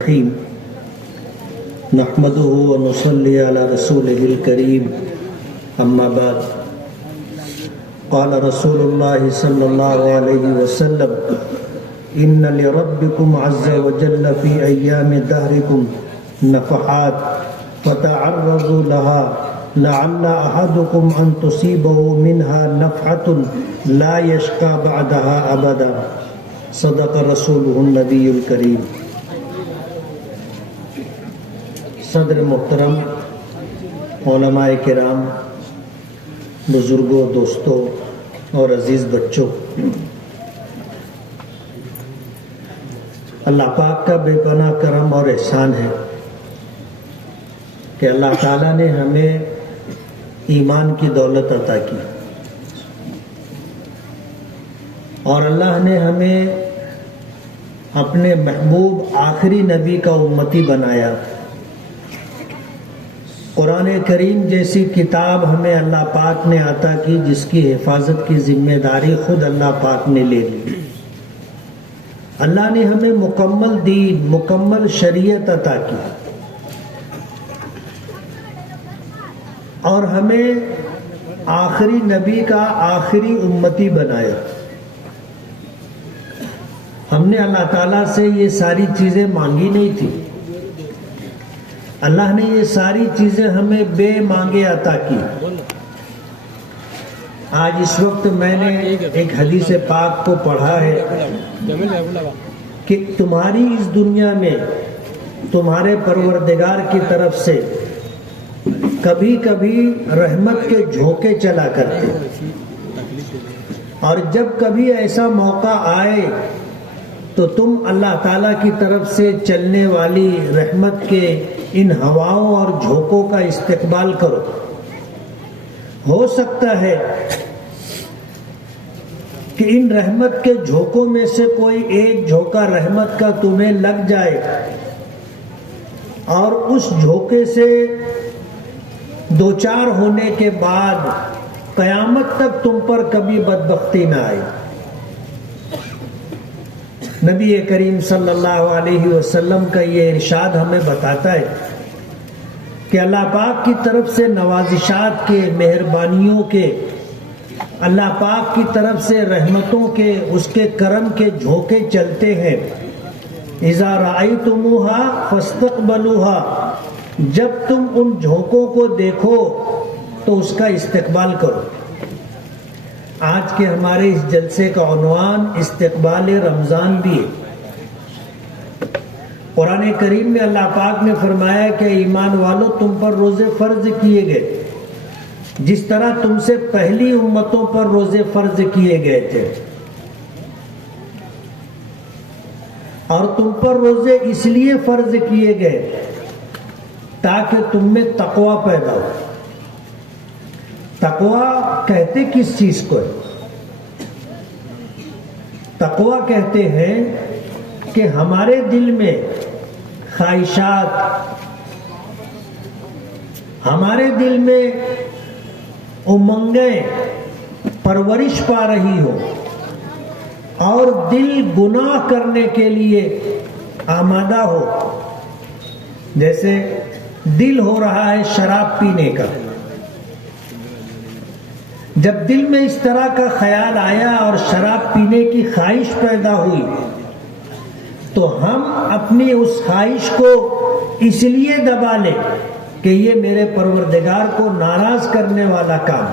الرحيم نحمده ونصلي على رسوله الكريم أما بعد قال رسول الله صلى الله عليه وسلم إن لربكم عز وجل في أيام دهركم نفحات فتعرضوا لها لعل أحدكم أن تصيبه منها نفحة لا يشقى بعدها أبدا صدق رسوله النبي الكريم۔ صدر محترم، علماء کرام، بزرگوں، دوستوں اور عزیز بچوں، اللہ پاک کا بے پناہ کرم اور احسان ہے کہ اللہ تعالیٰ نے ہمیں ایمان کی دولت عطا کی اور اللہ نے ہمیں اپنے محبوب آخری نبی کا امتی بنایا۔ قرآن کریم جیسی کتاب ہمیں اللہ پاک نے عطا کی جس کی حفاظت کی ذمہ داری خود اللہ پاک نے لے لی۔ اللہ نے ہمیں مکمل دین، مکمل شریعت عطا کی اور ہمیں آخری نبی کا آخری امتی بنایا۔ ہم نے اللہ تعالیٰ سے یہ ساری چیزیں مانگی نہیں تھی، اللہ نے یہ ساری چیزیں ہمیں بے مانگے عطا کی۔ آج اس وقت میں نے ایک حدیث پاک کو پڑھا ہے کہ تمہاری اس دنیا میں تمہارے پروردگار کی طرف سے کبھی کبھی رحمت کے جھونکے چلا کرتے، اور جب کبھی ایسا موقع آئے تو تم اللہ تعالیٰ کی طرف سے چلنے والی رحمت کے ان ہواؤں اور جھونکوں کا استقبال کرو۔ ہو سکتا ہے کہ ان رحمت کے جھونکوں میں سے کوئی ایک جھونکا رحمت کا تمہیں لگ جائے اور اس جھونکے سے دوچار ہونے کے بعد قیامت تک تم پر کبھی بدبختی نہ آئے۔ نبی کریم صلی اللہ علیہ وسلم کا یہ ارشاد ہمیں بتاتا ہے کہ اللہ پاک کی طرف سے نوازشات کے، مہربانیوں کے، اللہ پاک کی طرف سے رحمتوں کے، اس کے کرم کے جھونکے چلتے ہیں۔ اذا رأیتموها فاستقبلوها، جب تم ان جھونکوں کو دیکھو تو اس کا استقبال کرو۔ آج کے ہمارے اس جلسے کا عنوان استقبال رمضان بھی ہے۔ قرآن کریم میں اللہ پاک نے فرمایا کہ ایمان والو تم پر روزے فرض کیے گئے جس طرح تم سے پہلی امتوں پر روزے فرض کیے گئے تھے، اور تم پر روزے اس لیے فرض کیے گئے تاکہ تم میں تقوی پیدا ہو۔ تقوی کہتے کس چیز کو ہے؟ تقوی کہتے ہیں کہ ہمارے دل میں خواہشات، ہمارے دل میں امنگیں پرورش پا رہی ہو اور دل گناہ کرنے کے لیے آمادہ ہو۔ جیسے دل ہو رہا ہے شراب پینے کا، جب دل میں اس طرح کا خیال آیا اور شراب پینے کی خواہش پیدا ہوئی تو ہم اپنی اس خواہش کو اس لیے دبا لیں کہ یہ میرے پروردگار کو ناراض کرنے والا کام،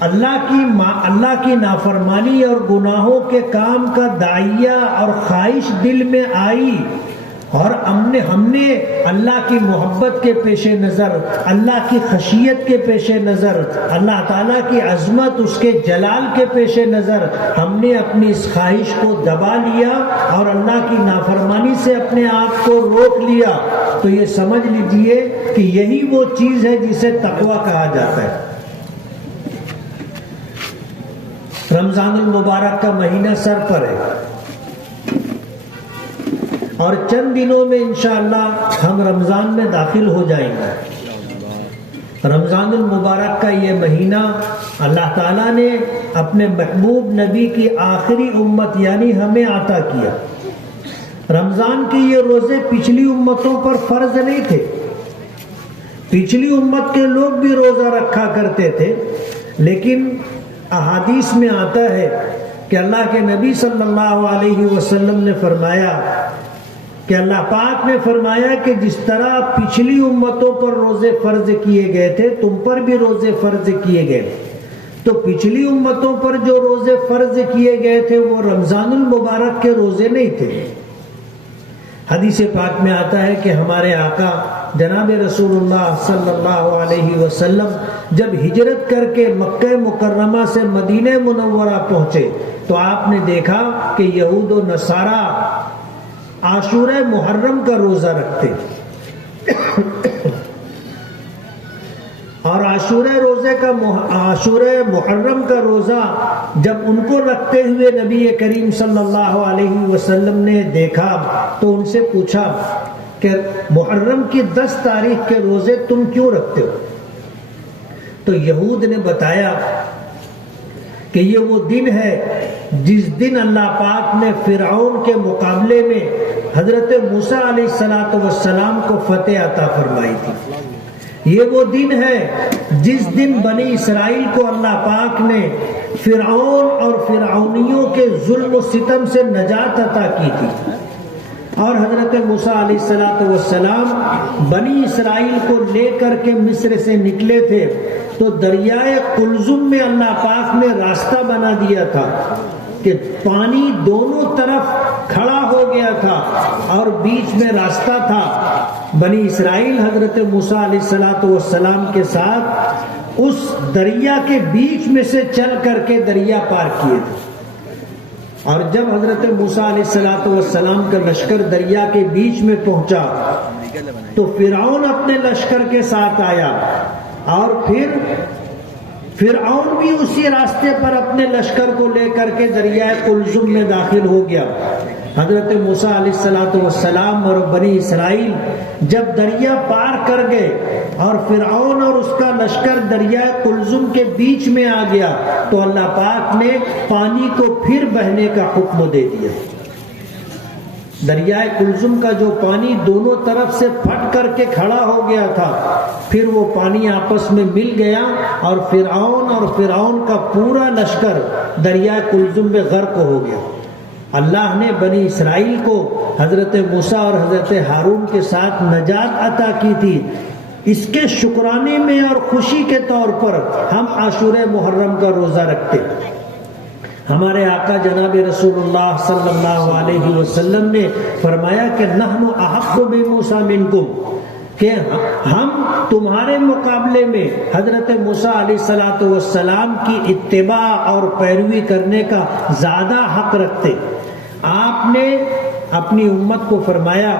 اللہ کی نافرمانی اور گناہوں کے کام کا داعیہ اور خواہش دل میں آئی، اور ہم نے اللہ کی محبت کے پیش نظر، اللہ کی خشیت کے پیش نظر، اللہ تعالیٰ کی عظمت، اس کے جلال کے پیش نظر ہم نے اپنی اس خواہش کو دبا لیا اور اللہ کی نافرمانی سے اپنے آپ کو روک لیا، تو یہ سمجھ لیجئے کہ یہی وہ چیز ہے جسے تقوی کہا جاتا ہے۔ رمضان المبارک کا مہینہ سر پر ہے اور چند دنوں میں انشاءاللہ ہم رمضان میں داخل ہو جائیں گے۔ رمضان المبارک کا یہ مہینہ اللہ تعالیٰ نے اپنے محبوب نبی کی آخری امت یعنی ہمیں عطا کیا۔ رمضان کے یہ روزے پچھلی امتوں پر فرض نہیں تھے، پچھلی امت کے لوگ بھی روزہ رکھا کرتے تھے، لیکن احادیث میں آتا ہے کہ اللہ کے نبی صلی اللہ علیہ وسلم نے فرمایا کہ اللہ پاک نے فرمایا کہ جس طرح پچھلی امتوں پر روزے فرض کیے گئے تھے تم پر بھی روزے فرض کیے گئے۔ تو پچھلی امتوں پر جو روزے فرض کیے گئے تھے وہ رمضان المبارک کے روزے نہیں تھے۔ حدیث پاک میں آتا ہے کہ ہمارے آقا جناب رسول اللہ صلی اللہ علیہ وسلم جب ہجرت کر کے مکہ مکرمہ سے مدینہ منورہ پہنچے تو آپ نے دیکھا کہ یہود و نصارہ عاشورہ محرم کا روزہ رکھتے، اور عاشورہ محرم کا روزہ جب ان کو رکھتے ہوئے نبی کریم صلی اللہ علیہ وسلم نے دیکھا تو ان سے پوچھا کہ محرم کی 10 تاریخ کے روزے تم کیوں رکھتے ہو؟ تو یہود نے بتایا کہ یہ وہ دن ہے جس دن اللہ پاک نے فرعون کے مقابلے میں حضرت موسیٰ علیہ السلام کو فتح عطا فرمائی تھی۔ یہ وہ دن ہے جس دن بنی اسرائیل کو اللہ پاک نے فرعون اور فرعونیوں کے ظلم و ستم سے نجات عطا کی تھی، اور حضرت موسیٰ علیہ السلام بنی اسرائیل کو لے کر کے مصر سے نکلے تھے تو دریائے قلزم میں اللہ پاک نے راستہ بنا دیا تھا کہ پانی دونوں طرف کھڑا ہو گیا تھا اور بیچ میں راستہ تھا۔ بنی اسرائیل حضرت موسیٰ علیہ السلام کے ساتھ اس دریا کے بیچ میں سے چل کر کے دریا پار کیے تھے، اور جب حضرت موسیٰ علیہ السلام کا لشکر دریا کے بیچ میں پہنچا تو فرعون اپنے لشکر کے ساتھ آیا، اور پھر فرعون بھی اسی راستے پر اپنے لشکر کو لے کر کے دریائے قلزم میں داخل ہو گیا۔ حضرت موسیٰ علیہ السلام اور بنی اسرائیل جب دریا پار کر گئے اور فرعون اور اس کا لشکر دریائے قلزم کے بیچ میں آ گیا تو اللہ پاک نے پانی کو پھر بہنے کا حکم دے دیا۔ دریائے قلزم کا جو پانی دونوں طرف سے پھٹ کر کے کھڑا ہو گیا تھا، پھر وہ پانی آپس میں مل گیا اور فرعون کا پورا لشکر دریائے قلزم میں غرق ہو گیا۔ اللہ نے بنی اسرائیل کو حضرت موسیٰ اور حضرت ہارون کے ساتھ نجات عطا کی تھی۔ اس کے شکرانے میں اور خوشی کے طور پر ہم عاشورہ محرم کا روزہ رکھتے۔ ہمارے آقا جناب رسول اللہ صلی اللہ علیہ وسلم نے فرمایا کہ نحن احق بموسیٰ منکم، کہ ہم تمہارے مقابلے میں حضرت موسیٰ علیہ السلام کی اتباع اور پیروی کرنے کا زیادہ حق رکھتے۔ آپ نے اپنی امت کو فرمایا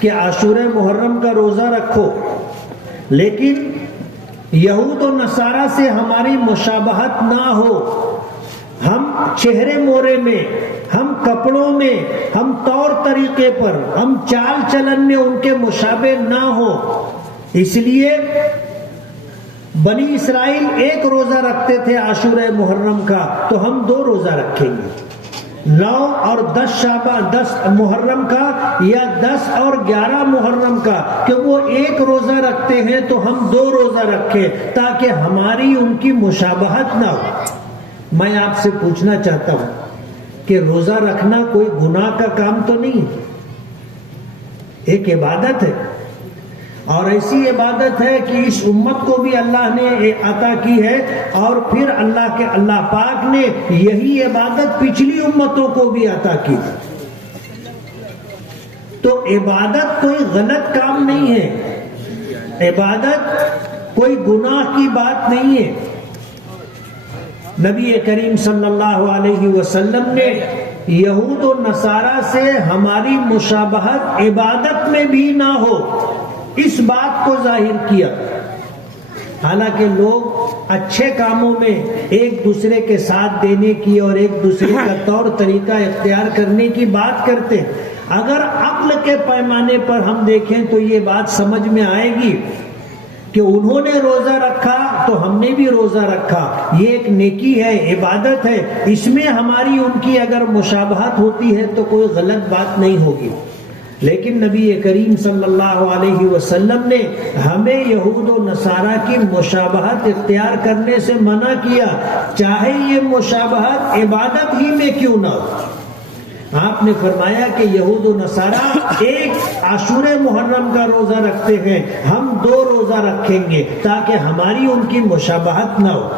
کہ عاشورہ محرم کا روزہ رکھو، لیکن یہود و نصارہ سے ہماری مشابہت نہ ہو، ہم چہرے مورے میں، ہم کپڑوں میں، ہم طور طریقے پر، ہم چال چلن میں ان کے مشابہ نہ ہو۔ اس لیے بنی اسرائیل ایک روزہ رکھتے تھے عاشورہ محرم کا، تو ہم 2 روزہ رکھیں گے، 9 اور 10 محرم کا یا 10 اور 11 محرم کا، کہ وہ ایک روزہ رکھتے ہیں تو ہم 2 روزہ رکھیں تاکہ ہماری ان کی مشابہت نہ ہو۔ میں آپ سے پوچھنا چاہتا ہوں کہ روزہ رکھنا کوئی گناہ کا کام تو نہیں، ایک عبادت ہے، اور ایسی عبادت ہے کہ اس امت کو بھی اللہ نے عطا کی ہے، اور پھر اللہ پاک نے یہی عبادت پچھلی امتوں کو بھی عطا کی تھی۔ تو عبادت کوئی غلط کام نہیں ہے، عبادت کوئی گناہ کی بات نہیں ہے۔ نبی کریم صلی اللہ علیہ وسلم نے یہود و نصارہ سے ہماری مشابہت عبادت میں بھی نہ ہو اس بات کو ظاہر کیا۔ حالانکہ لوگ اچھے کاموں میں ایک دوسرے کے ساتھ دینے کی اور ایک دوسرے کا طور طریقہ اختیار کرنے کی بات کرتے ہیں، اگر عقل کے پیمانے پر ہم دیکھیں تو یہ بات سمجھ میں آئے گی کہ انہوں نے روزہ رکھا تو ہم نے بھی روزہ رکھا، یہ ایک نیکی ہے، عبادت ہے، اس میں ہماری ان کی اگر مشابہت ہوتی ہے تو کوئی غلط بات نہیں ہوگی۔ لیکن نبی کریم صلی اللہ علیہ وسلم نے ہمیں یہود و نصارہ کی مشابہت اختیار کرنے سے منع کیا، چاہے یہ مشابہت عبادت ہی میں کیوں نہ ہو۔ آپ نے فرمایا کہ یہود و نصارہ ایک عاشور محرم کا روزہ رکھتے ہیں، ہم 2 روزہ رکھیں گے تاکہ ہماری ان کی مشابہت نہ ہو۔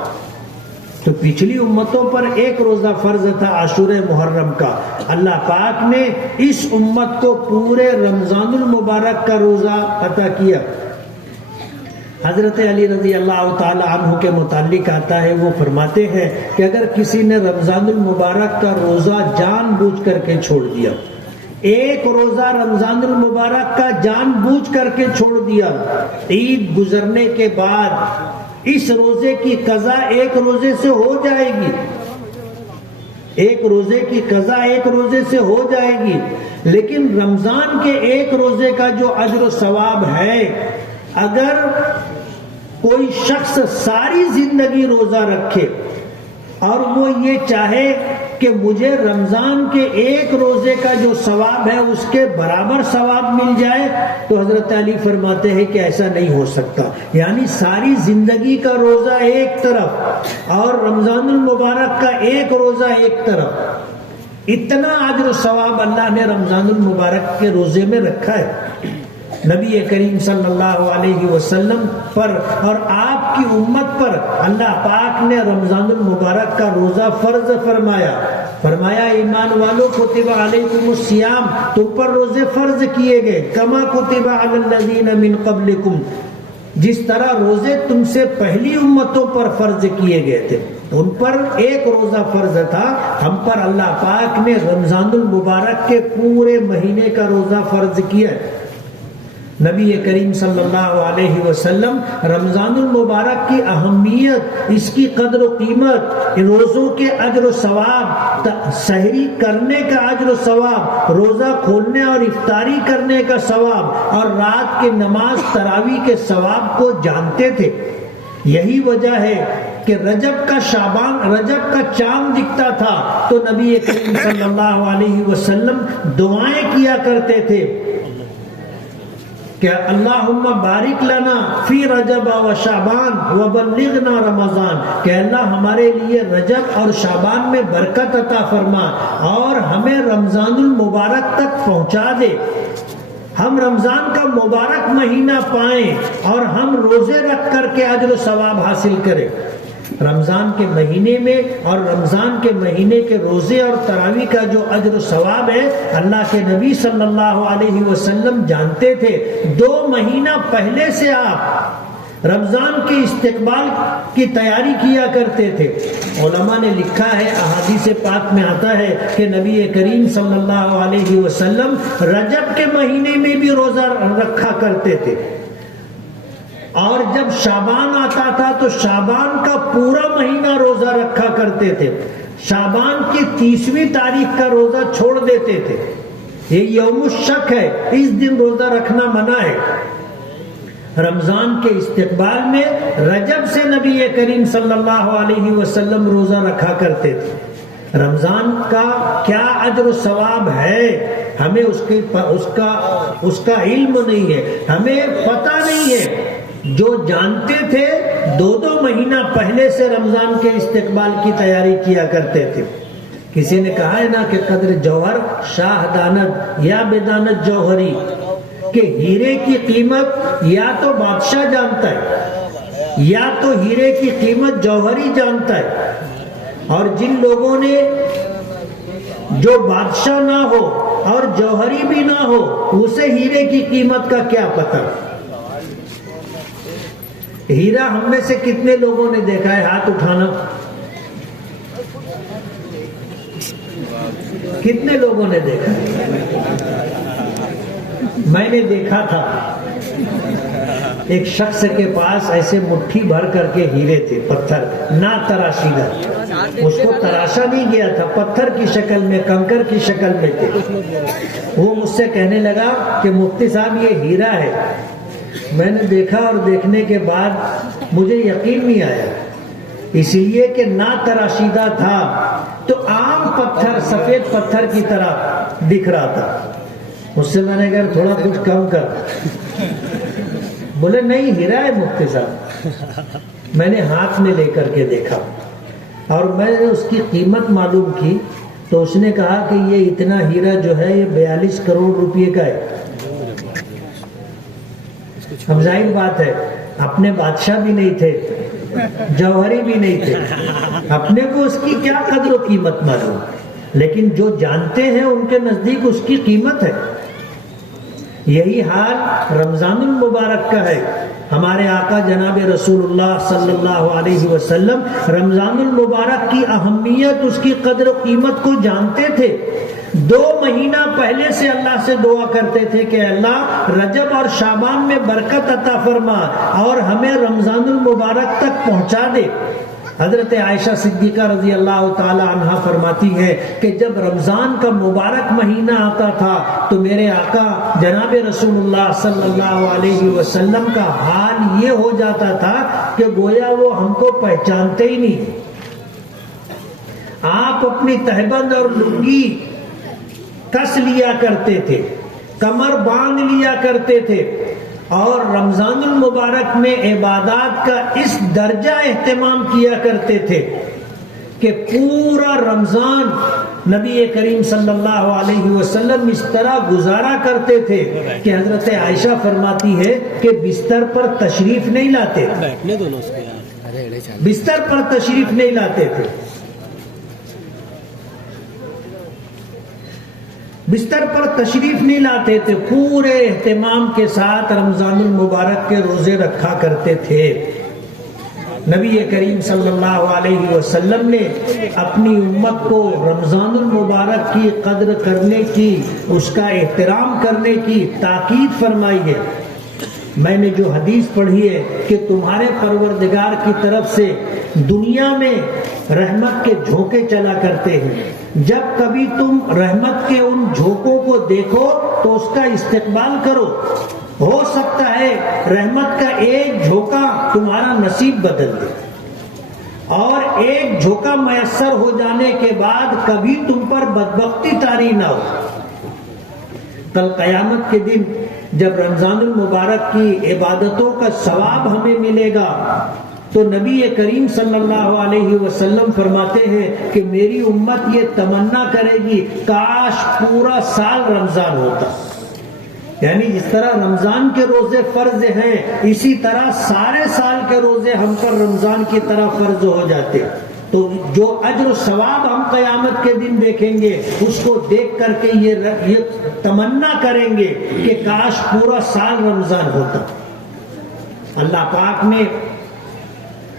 تو پچھلی امتوں پر 1 روزہ فرض تھا عاشور محرم کا، اللہ پاک نے اس امت کو پورے رمضان المبارک کا روزہ عطا کیا۔ حضرت علی رضی اللہ تعالی عنہ کے متعلق آتا ہے، وہ فرماتے ہیں کہ اگر کسی نے رمضان المبارک کا روزہ جان بوجھ کر کے چھوڑ دیا، 1 روزہ رمضان المبارک کا جان بوجھ کر کے چھوڑ دیا، عید گزرنے کے بعد اس روزے کی قضا 1 روزے سے ہو جائے گی، 1 روزے کی قضا 1 روزے سے ہو جائے گی، لیکن رمضان کے 1 روزے کا جو اجر و ثواب ہے، اگر کوئی شخص ساری زندگی روزہ رکھے اور وہ یہ چاہے کہ مجھے رمضان کے 1 روزے کا جو ثواب ہے اس کے برابر ثواب مل جائے، تو حضرت علی فرماتے ہیں کہ ایسا نہیں ہو سکتا۔ یعنی ساری زندگی کا روزہ ایک طرف اور رمضان المبارک کا 1 روزہ ایک طرف، اتنا اجر و ثواب اللہ نے رمضان المبارک کے روزے میں رکھا ہے۔ نبی کریم صلی اللہ علیہ وسلم پر اور آپ کی امت پر اللہ پاک نے رمضان المبارک کا روزہ فرض فرمایا ایمان والو کتب علیکم الصیام، تم پر روزے فرض کیے گئے، کما کتب علی الذین من قبلکم، جس طرح روزے تم سے پہلی امتوں پر فرض کیے گئے تھے۔ ان پر 1 روزہ فرض تھا، ہم پر اللہ پاک نے رمضان المبارک کے پورے مہینے کا روزہ فرض کیا ہے۔ نبی کریم صلی اللہ علیہ وسلم رمضان المبارک کی اہمیت، اس کی قدر و قیمت، روزوں کے اجر و ثواب، سحری کرنے کا اجر و ثواب، روزہ کھولنے اور افطاری کرنے کا ثواب اور رات کے نماز تراویح کے ثواب کو جانتے تھے۔ یہی وجہ ہے کہ رجب کا چاند دکھتا تھا تو نبی کریم صلی اللہ علیہ وسلم دعائیں کیا کرتے تھے کہ اللہم بارک لنا فی رجب و شعبان وبلغنا رمضان، کہ اللہ ہمارے لیے رجب اور شعبان میں برکت عطا فرما اور ہمیں رمضان المبارک تک پہنچا دے، ہم رمضان کا مبارک مہینہ پائیں اور ہم روزے رکھ کر کے اجر و ثواب حاصل کریں۔ رمضان کے مہینے میں اور رمضان کے مہینے کے روزے اور تراویح کا جو اجر و ثواب ہے اللہ کے نبی صلی اللہ علیہ وسلم جانتے تھے۔ 2 مہینہ پہلے سے آپ رمضان کے استقبال کی تیاری کیا کرتے تھے۔ علماء نے لکھا ہے، احادیث پاک میں آتا ہے کہ نبی کریم صلی اللہ علیہ وسلم رجب کے مہینے میں بھی روزہ رکھا کرتے تھے، اور جب شعبان آتا تھا تو شعبان کا پورا مہینہ روزہ رکھا کرتے تھے، شعبان کی 30ویں تاریخ کا روزہ چھوڑ دیتے تھے۔ یہ یوم الشک ہے، اس دن روزہ رکھنا منع ہے۔ رمضان کے استقبال میں رجب سے نبی کریم صلی اللہ علیہ وسلم روزہ رکھا کرتے تھے۔ رمضان کا کیا اجر و ثواب ہے ہمیں اس کا علم نہیں ہے، ہمیں پتہ نہیں ہے۔ جو جانتے تھے 2 مہینہ پہلے سے رمضان کے استقبال کی تیاری کیا کرتے تھے۔ کسی نے کہا ہے نا کہ قدر جوہر شاہ داند یا بدانت جوہری، کہ ہیرے کی قیمت یا تو بادشاہ جانتا ہے یا تو ہیرے کی قیمت جوہری جانتا ہے، اور جن لوگوں نے جو بادشاہ نہ ہو اور جوہری بھی نہ ہو اسے ہیرے کی قیمت کا کیا پتہ۔ ہیرا ہم میں سے کتنے لوگوں نے دیکھا ہے؟ ہاتھ اٹھانا۔ کتنے لوگوں نے دیکھا؟ میں نے دیکھا تھا ایک شخص کے پاس ایسے مٹھی بھر کر کے ہیرے تھے، پتھر نہ تراشیدہ، اس کو تراشا نہیں گیا تھا، پتھر کی شکل میں، کنکر کی شکل میں تھے۔ وہ مجھ سے کہنے لگا کہ مفتی صاحب یہ ہیرا ہے۔ میں نے دیکھا اور دیکھنے کے بعد مجھے یقین نہیں آیا، اس لیے کہ نہ تراشیدہ تھا تو عام پتھر، سفید پتھر کی طرح دکھ رہا تھا۔ مجھ سے میں نے کہا تھوڑا کچھ کم کر، بولے نہیں ہیرا ہے مفتی صاحب۔ میں نے ہاتھ میں لے کر کے دیکھا اور میں نے اس کی قیمت معلوم کی تو اس نے کہا کہ یہ اتنا ہیرا جو ہے یہ 42 کروڑ روپے کا ہے۔ اب ظاہر بات ہے اپنے بادشاہ بھی نہیں تھے، جوہری بھی نہیں تھے، اپنے کو اس کی کیا قدر و قیمت معلوم، لیکن جو جانتے ہیں ان کے نزدیک اس کی قیمت ہے۔ یہی حال رمضان المبارک کا ہے۔ ہمارے آقا جناب رسول اللہ صلی اللہ علیہ وسلم رمضان المبارک کی اہمیت، اس کی قدر و قیمت کو جانتے تھے۔ 2 مہینہ پہلے سے اللہ سے دعا کرتے تھے کہ اللہ رجب اور شعبان میں برکت عطا فرما اور ہمیں رمضان المبارک تک پہنچا دے۔ حضرت عائشہ صدیقہ رضی اللہ تعالی عنہا فرماتی ہے کہ جب رمضان کا مبارک مہینہ آتا تھا تو میرے آقا جناب رسول اللہ صلی اللہ علیہ وسلم کا حال یہ ہو جاتا تھا کہ گویا وہ ہم کو پہچانتے ہی نہیں۔ آپ اپنی تہبند اور لنگی کس لیا کرتے تھے، کمر باندھ لیا کرتے تھے، اور رمضان المبارک میں عبادات کا اس درجہ اہتمام کیا کرتے تھے کہ پورا رمضان نبی کریم صلی اللہ علیہ وسلم اس طرح گزارا کرتے تھے کہ حضرت عائشہ فرماتی ہے کہ بستر پر تشریف نہیں لاتے، بستر پر تشریف نہیں لاتے تھے، بستر پر تشریف نہیں لاتے تھے، پورے اہتمام کے ساتھ رمضان المبارک کے روزے رکھا کرتے تھے۔ نبی کریم صلی اللہ علیہ وسلم نے اپنی امت کو رمضان المبارک کی قدر کرنے کی، اس کا احترام کرنے کی تاکید فرمائی ہے۔ میں نے جو حدیث پڑھی ہے کہ تمہارے پروردگار کی طرف سے دنیا میں رحمت کے جھونکے چلا کرتے ہیں، جب کبھی تم رحمت کے ان جھونکوں کو دیکھو تو اس کا استقبال کرو، ہو سکتا ہے رحمت کا ایک جھونکا تمہارا نصیب بدل دے، اور ایک جھونکا میسر ہو جانے کے بعد کبھی تم پر بدبختی طاری نہ ہو۔ کل قیامت کے دن جب رمضان المبارک کی عبادتوں کا ثواب ہمیں ملے گا تو نبی کریم صلی اللہ علیہ وسلم فرماتے ہیں کہ میری امت یہ تمنا کرے گی کاش پورا سال رمضان ہوتا، یعنی جس طرح رمضان کے روزے فرض ہیں اسی طرح سارے سال کے روزے ہم پر رمضان کی طرح فرض ہو جاتے، تو جو اجر و ثواب ہم قیامت کے دن دیکھیں گے اس کو دیکھ کر کے یہ تمنا کریں گے کہ کاش پورا سال رمضان ہوتا۔ اللہ پاک نے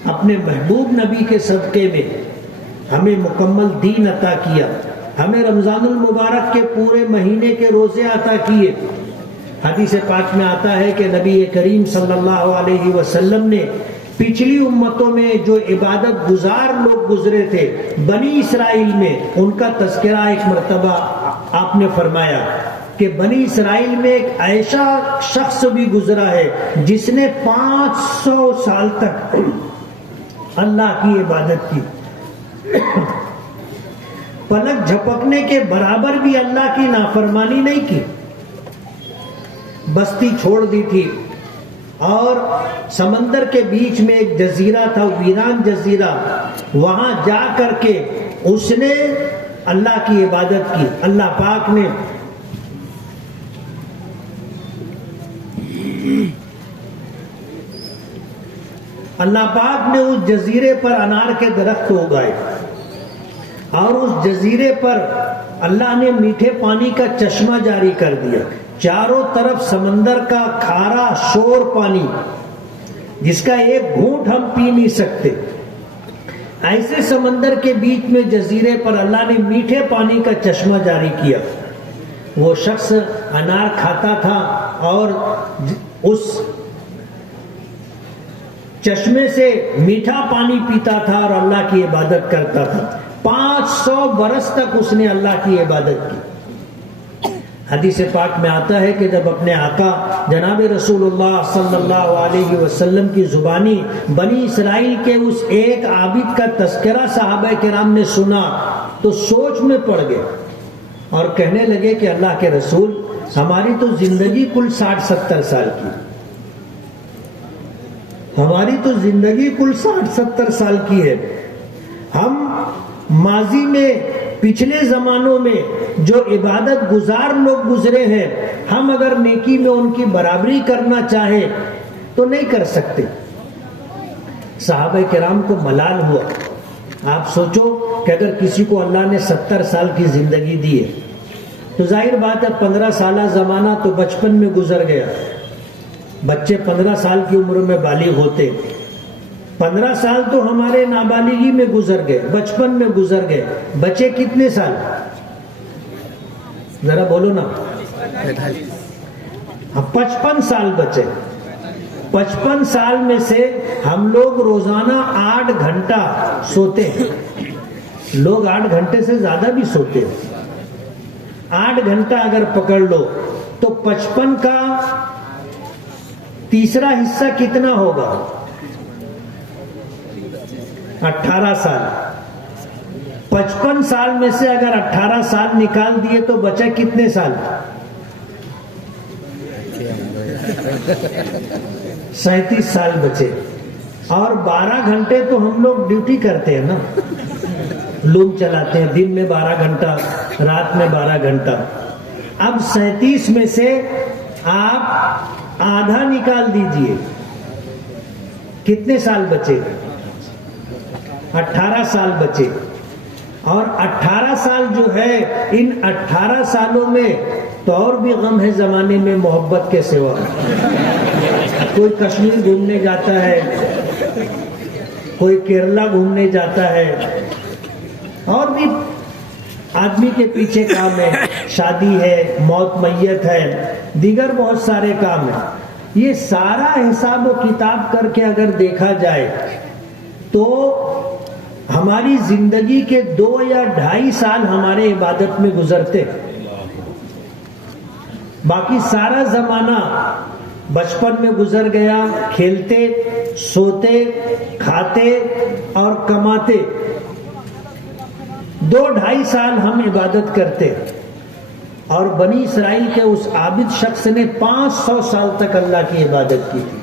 اپنے محبوب نبی کے صدقے میں ہمیں مکمل دین عطا کیا، ہمیں رمضان المبارک کے پورے مہینے کے روزے عطا کیے۔ حدیث پاک میں آتا ہے کہ نبی کریم صلی اللہ علیہ وسلم نے پچھلی امتوں میں جو عبادت گزار لوگ گزرے تھے بنی اسرائیل میں، ان کا تذکرہ ایک مرتبہ آپ نے فرمایا کہ بنی اسرائیل میں ایک ایسا شخص بھی گزرا ہے جس نے 500 سال تک اللہ کی عبادت کی، پلک جھپکنے کے برابر بھی اللہ کی نافرمانی نہیں کی، بستی چھوڑ دی تھی، اور سمندر کے بیچ میں ایک جزیرہ تھا، ویران جزیرہ، وہاں جا کر کے اس نے اللہ کی عبادت کی۔ اللہ پاک نے اس جزیرے پر انار کے درخت اگائے، اور اس جزیرے پر اللہ نے میٹھے پانی کا چشمہ جاری کر دیا، چاروں طرف سمندر کا کھارا شور پانی جس کا ایک گھونٹ ہم پی نہیں سکتے، ایسے سمندر کے بیچ میں جزیرے پر اللہ نے میٹھے پانی کا چشمہ جاری کیا۔ وہ شخص انار کھاتا تھا اور اس چشمے سے میٹھا پانی پیتا تھا اور اللہ کی عبادت کرتا تھا۔ 500 برس تک اس نے اللہ کی عبادت کی۔ حدیث پاک میں آتا ہے کہ جب اپنے آقا جناب رسول اللہ صلی اللہ علیہ وسلم کی زبانی بنی اسرائیل کے اس ایک عابد کا تذکرہ صحابہ کرام نے سنا تو سوچ میں پڑ گئے اور کہنے لگے کہ اللہ کے رسول ہماری تو زندگی کل 60-70 سال کی، ہماری تو زندگی کل 60-70 سال کی ہے، ہم ماضی میں پچھلے زمانوں میں جو عبادت گزار لوگ گزرے ہیں، ہم اگر نیکی میں ان کی برابری کرنا چاہے تو نہیں کر سکتے۔ صحابہ کرام کو ملال ہوا۔ آپ سوچو کہ اگر کسی کو اللہ نے 70 سال کی زندگی دی ہے تو ظاہر بات ہے 15 سالہ زمانہ تو بچپن میں گزر گیا، بچے 15 سال کی عمر میں بالغ ہوتے، 15 سال تو ہمارے نابالغی میں گزر گئے، بچپن میں گزر گئے، بچے کتنے سال؟ ذرا بولو نا۔ 55 سال بچے۔ 55 سال میں سے ہم لوگ روزانہ 8 گھنٹہ سوتے ہیں، لوگ 8 گھنٹے سے زیادہ بھی سوتے ہیں۔ 8 گھنٹہ اگر پکڑ لو تو 55 کا تیسرا حصہ کتنا ہوگا؟ 18 سال۔ 55 سال میں سے اگر 18 سال نکال دیے تو بچے کتنے سال؟ 37 سال بچے۔ اور 12 گھنٹے تو ہم لوگ ڈیوٹی کرتے ہیں نا، لوگ چلاتے ہیں، دن میں 12 گھنٹہ، رات میں 12 گھنٹہ۔ اب 37 میں سے آپ آدھا نکال دیجئے، کتنے سال بچے؟ 18 سال بچے۔ اور 18 سال جو ہے، ان 18 سالوں میں تو اور بھی غم ہے زمانے میں محبت کے سوا۔ کوئی کشمیر گھومنے جاتا ہے، کوئی کیرلا گھومنے جاتا ہے، اور بھی آدمی کے پیچھے کام ہے، شادی ہے، موت میت ہے، دیگر بہت سارے کام ہیں۔ یہ سارا حساب و کتاب کر کے اگر دیکھا جائے تو ہماری زندگی کے 2 یا 2.5 سال ہمارے عبادت میں گزرتے، باقی سارا زمانہ بچپن میں گزر گیا، کھیلتے، سوتے، کھاتے اور کماتے۔ 2-2.5 سال ہم عبادت کرتے، اور بنی اسرائیل کے اس عابد شخص نے 500 سال تک اللہ کی عبادت کی تھی،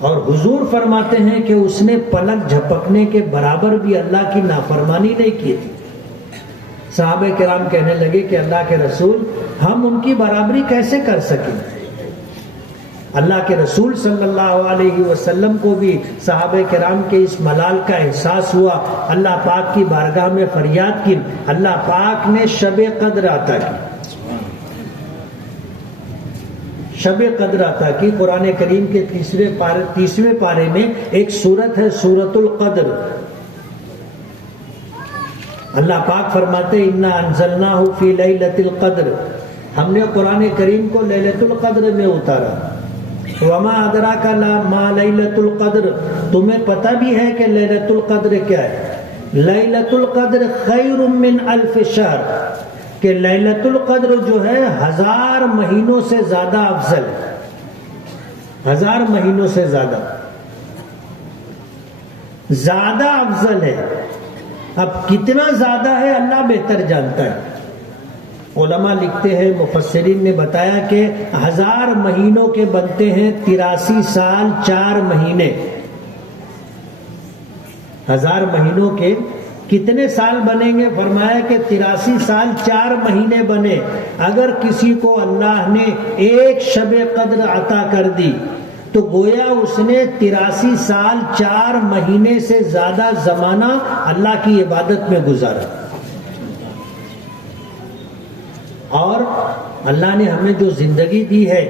اور حضور فرماتے ہیں کہ اس نے پلک جھپکنے کے برابر بھی اللہ کی نافرمانی نہیں کی تھی۔ صحابہ کرام کہنے لگے کہ اللہ کے رسول ہم ان کی برابری کیسے کر سکیں؟ اللہ کے رسول صلی اللہ علیہ وسلم کو بھی صحابہ کرام کے اس ملال کا احساس ہوا، اللہ پاک کی بارگاہ میں فریاد کی، اللہ پاک نے شب قدر عطا کی، شب قدر عطا کی۔ قرآن کریم کے 30ویں پارے میں ایک سورت ہے سورۃ القدر۔ اللہ پاک فرماتے انا انزلناہ فی لیلۃ القدر، ہم نے قرآن کریم کو لیلۃ القدر میں اتارا۔ وما ادراک ما لیلۃ القدر، تمہیں پتہ بھی ہے کہ لیلۃ القدر کیا ہے؟ لیلۃ القدر خیر من 1000 شہر، کہ لیلۃ القدر جو ہے 1000 مہینوں سے زیادہ افضل، 1000 مہینوں سے زیادہ افضل ہے۔ اب کتنا زیادہ ہے اللہ بہتر جانتا ہے۔ علماء لکھتے ہیں، مفسرین نے بتایا کہ 1000 مہینوں کے بنتے ہیں 83 سال 4 مہینے۔ 1000 مہینوں کے کتنے سال بنیں گے؟ فرمایا کہ 83 سال 4 مہینے بنے۔ اگر کسی کو اللہ نے ایک شب قدر عطا کر دی تو گویا اس نے 83 سال 4 مہینے سے زیادہ زمانہ اللہ کی عبادت میں گزارا۔ اور اللہ نے ہمیں جو زندگی دی ہے،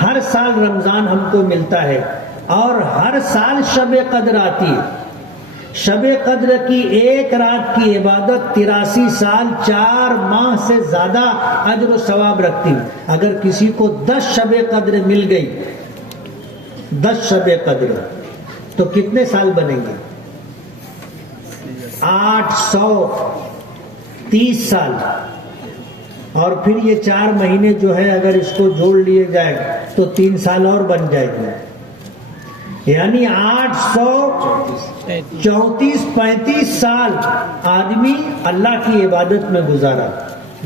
ہر سال رمضان ہم کو ملتا ہے، اور ہر سال شب قدر آتی ہے۔ شب قدر کی ایک رات کی عبادت 83 سال 4 ماہ سے زیادہ اجر و ثواب رکھتی۔ اگر کسی کو 10 شب قدر مل گئی، 10 شب قدر، تو کتنے سال بنیں گے؟ 800۔ 30 سال، اور پھر یہ 4 مہینے جو ہے اگر اس کو جوڑ لیے جائے تو 3 سال اور بن جائے گا، یعنی 834-35 سال آدمی اللہ کی عبادت میں گزارا۔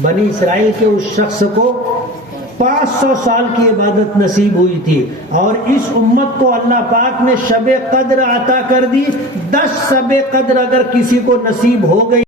بنی اسرائیل کے اس شخص کو 500 سال کی عبادت نصیب ہوئی تھی، اور اس امت کو اللہ پاک نے شب قدر عطا کر دی۔ 10 شب قدر اگر کسی کو نصیب ہو گئی